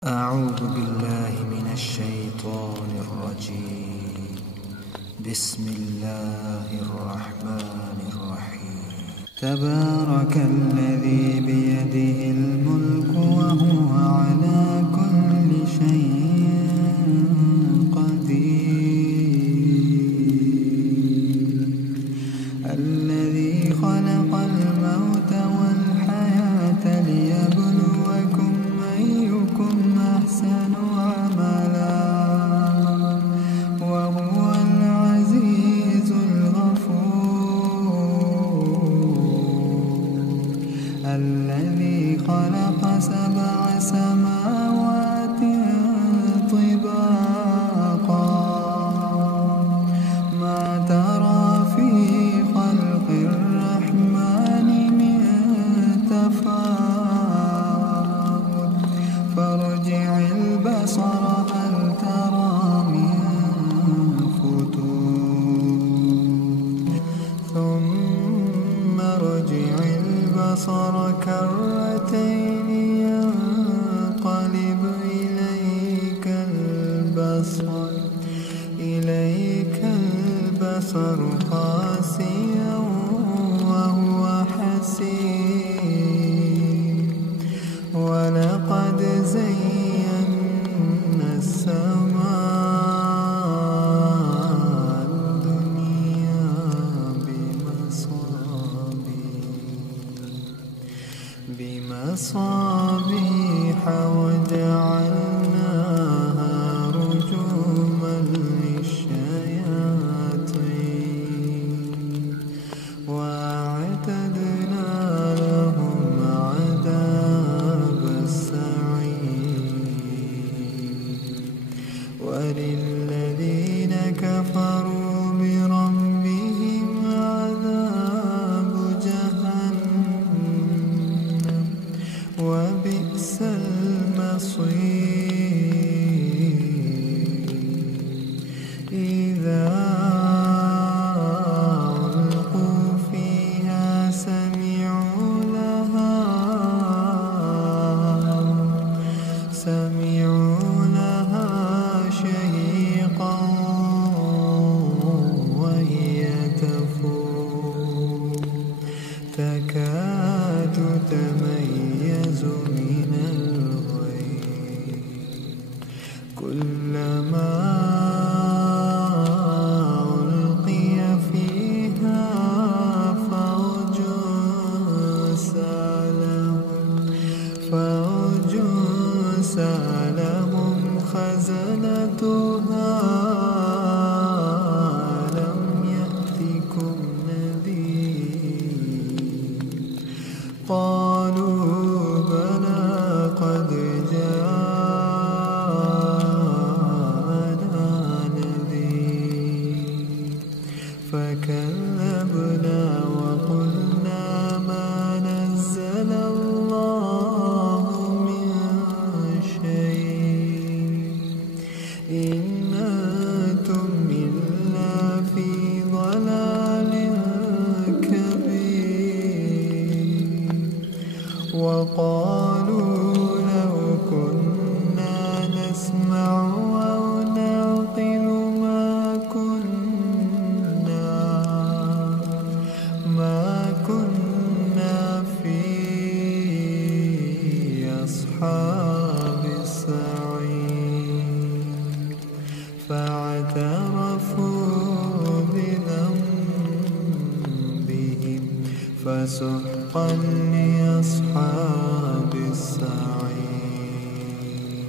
أعوذ بالله من الشيطان الرجيم. بسم الله الرحمن الرحيم. تبارك الذي بيده الملك وهو على كل شيء قدير. الذي خلق الموت والحياة ليبلوكم أيكم أحسن عملا وهو العزيز الغفور. الذي خلق 7 سماوات طباقا ما ترى في خلق الرحمن من تفاوت فارجع البصر هل ترى من فتور ثم ارجع البصر كرتين ينقلب إليك البصر خاسئا وهو حسير. ولقد زينا السماء الدنيا بمصابيح وجعلناها رجوما للشياطين وأعتدنا لهم عذاب السعير. وللذين كفروا بربهم عذاب جهنم وبئس المصير. إذا ألقوا فيها سمعوا لها شهيقا وهي تفور تكاد تميز من الغيظ. كلما ألقي فيها فوج سألهم خزنتها ألم يأتكم نذير. قالوا بلى قد جاءنا نذير فكذبنا وقلنا ما نزل الله من شيء إن أنتم إلا في ضلال كبير. وقالوا لو كنا نسمع أو نعقل ما كنا في أصحاب السعير. فاعترفوا بذنبهم فسحقا لأصحاب السعير.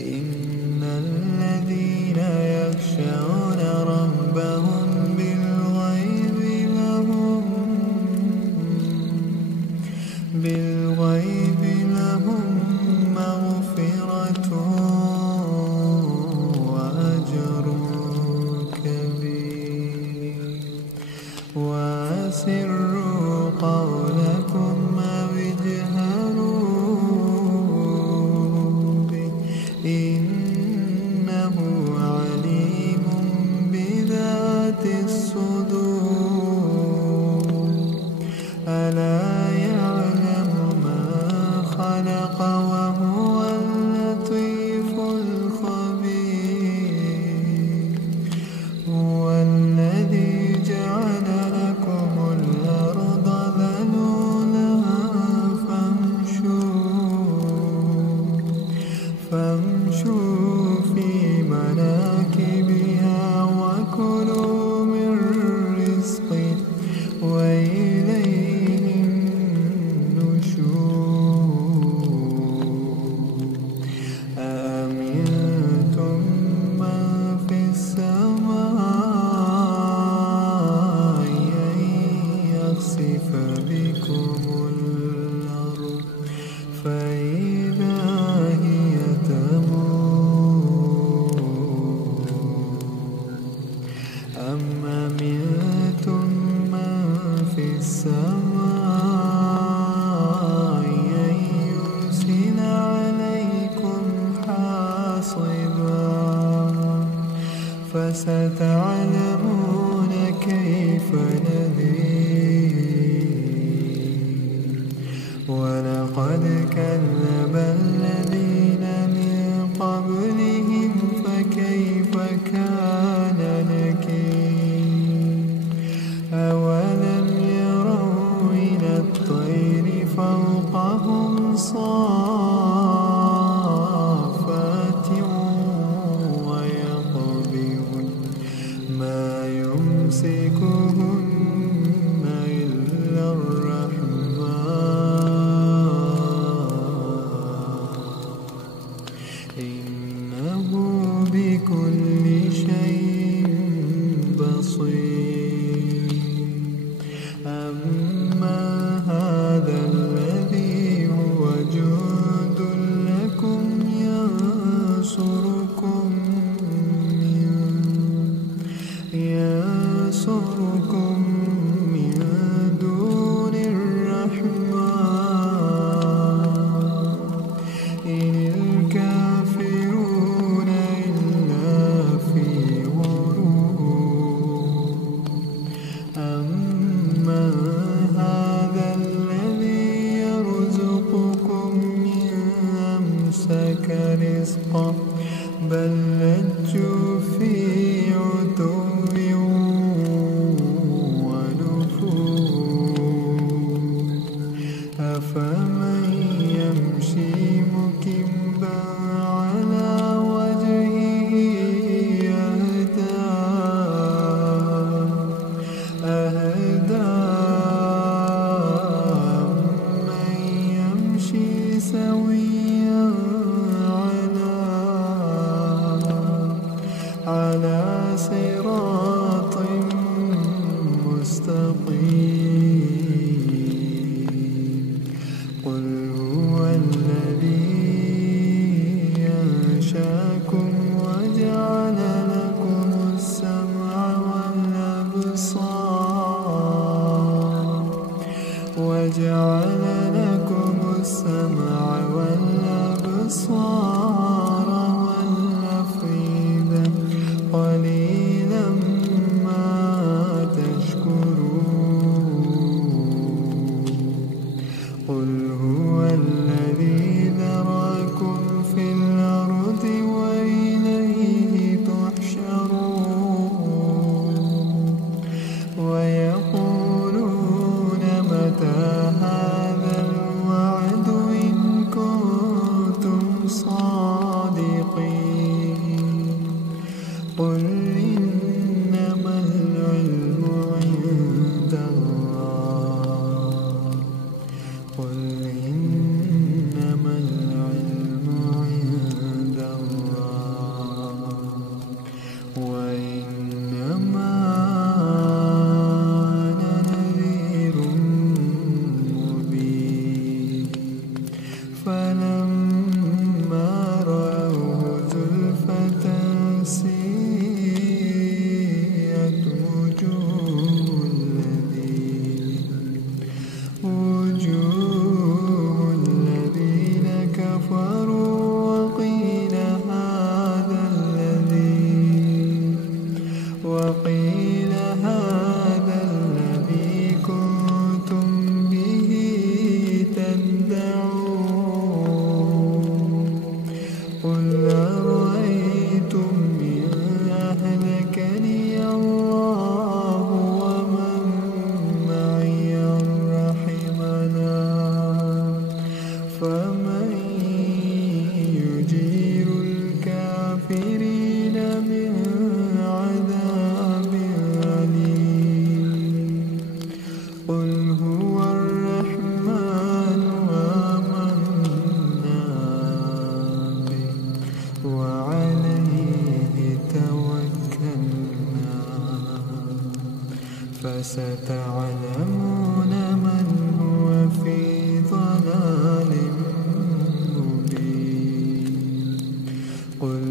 إن الذين يخشون ربهم بالغيب لهم مغفرة وأجر كبير. وأسروا قولكم فامشوا في مناكبها وكلوا من رزقه وإليه النشور أأمنتم من في السماء أن يخسف بكم الأرض فإذا هي تمور أم أمنتم من في السماء أن يرسل عليكم حاصبا فستعلمون كيف نذير ولقد كذب الذين من قبلهم فكيف كان نكير أولم يروا إلى الطير فوقهم صافات ويقبضن ما يمسكهن إلا الرحمن إنه بكل شيء بصير أما هذا الذي هو جند لكم ينصركم من دون الرحمن إن الكافرون إلا في غرور أما هذا الذي يرزقكم إن أمسك رزقه بل لجوا في عتو ونفور أفمن يمشي مكبا على وجهه أهدى من يمشي سويا على صراط مستقيم قل هو الذي أنشأكم وجعل لكم السمع والأبصار والأفئدة قليلا ما تشكرون قل هو الذي ذرأكم في الأرض وإليه تحشرون ويقولون متى هذا الوعد إن كنتم صادقين قل إنما العلم عند الله قل إنما العلم عند الله وإنما أنا نذير مبين فلما رأوه فستعلمون من هو في ضلال مبين. قل